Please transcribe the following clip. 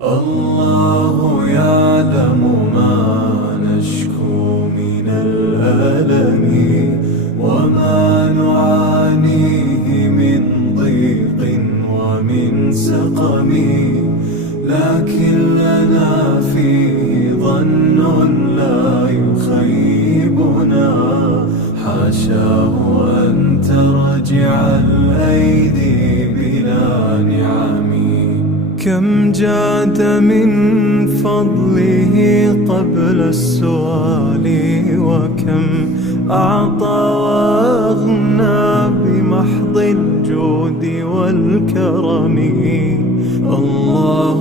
الله يعلم ما نشكو من الألم وما نعانيه من ضيق ومن سقم، لكن لنا فيه ظن لا يخيبنا، حاشاه أن ترجع الأيدي بلا نعم. كم جاد من فضله قبل السؤال، وكم أعطى وأغنى بمحض الجود والكرم. الله